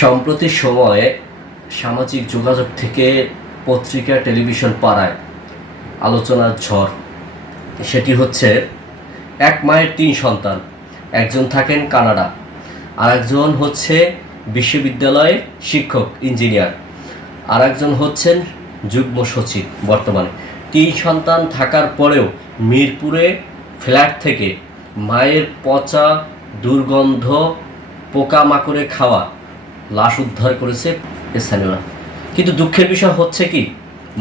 সম্প্রতি সময়ে সামাজিক যোগাযোগ থেকে পত্রিকা, টেলিভিশন পাড়ায় আলোচনার ঝড়। সেটি হচ্ছে এক মায়ের ৩ সন্তান, একজন থাকেন কানাডা, আর একজন হচ্ছে বিশ্ববিদ্যালয়ের শিক্ষক, ইঞ্জিনিয়ার, আর একজন হচ্ছেন যুগ্ম সচিব বর্তমানে। ৩ সন্তান থাকার পরেও মিরপুরে ফ্ল্যাট থেকে মায়ের পচা, দুর্গন্ধ, পোকামাকড়ে খাওয়া লাশ উদ্ধার করেছে স্থানীয়রা। কিন্তু দুঃখের বিষয় হচ্ছে কি,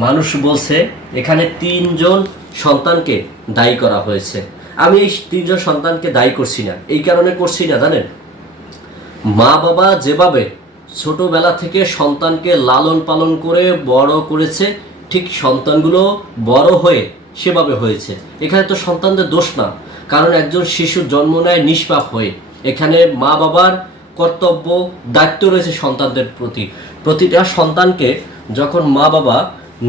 মানুষ বলছে এখানে 3 জন সন্তানকে দায়ী করা হয়েছে। আমি এই 3 জন সন্তানকে দায়ী করছি না, এই কারণে করছি না জানেন, মা বাবা যেভাবে ছোটবেলা থেকে সন্তানকে লালন পালন করে বড় করেছে, ঠিক সন্তানগুলো বড় হয়ে সেভাবে হয়েছে। এখানে তো সন্তানদের দোষ না, কারণ একজন শিশু জন্ম নেয় নিষ্পাপ হয়ে। এখানে মা বাবার কর্তব্য, দায়িত্ব রয়েছে সন্তানদের প্রতি। প্রতিটা সন্তানকে যখন মা বাবা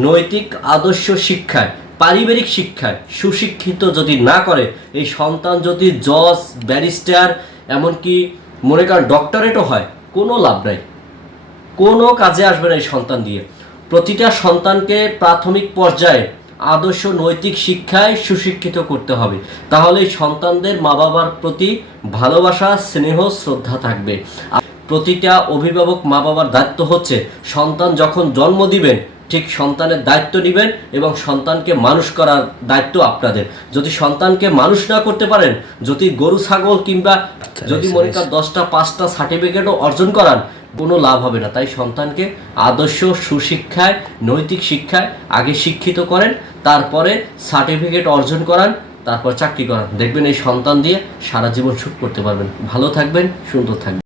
নৈতিক আদর্শ শিক্ষায়, পারিবারিক শিক্ষায় সুশিক্ষিত যদি না করে, এই সন্তান যদি জজ, ব্যারিস্টার, এমনকি মনে করেন ডক্টরেটও হয়, কোনো লাভ নাই, কোনো কাজে আসবে না এই সন্তান দিয়ে। প্রতিটা সন্তানকে প্রাথমিক পর্যায়ে আদর্শ নৈতিক শিক্ষায় সুশিক্ষিত করতে হবে, তাহলে এই সন্তানদের মা বাবার প্রতি ভালোবাসা, স্নেহ, শ্রদ্ধা থাকবে। আর প্রতিটা অভিভাবক, মা বাবার দায়িত্ব হচ্ছে সন্তান যখন জন্ম দিবেন ঠিক সন্তানের দায়িত্ব নেবেন এবং সন্তানকে মানুষ করার দায়িত্ব আপনাদের। যদি সন্তানকে মানুষ না করতে পারেন, যদি গরু ছাগল কিংবা যদি মনে করেন 10টা 5টা সার্টিফিকেটও অর্জন করান, কোনো লাভ হবে না। তাই সন্তানকে আদর্শ সুশিক্ষায়, নৈতিক শিক্ষায় আগে শিক্ষিত করেন, তারপরে সার্টিফিকেট অর্জন করান, তারপর চাকরি করান। দেখবেন এই সন্তান দিয়ে সারা জীবন সুখ করতে পারবেন। ভালো থাকবেন, সুন্দর থাকবেন।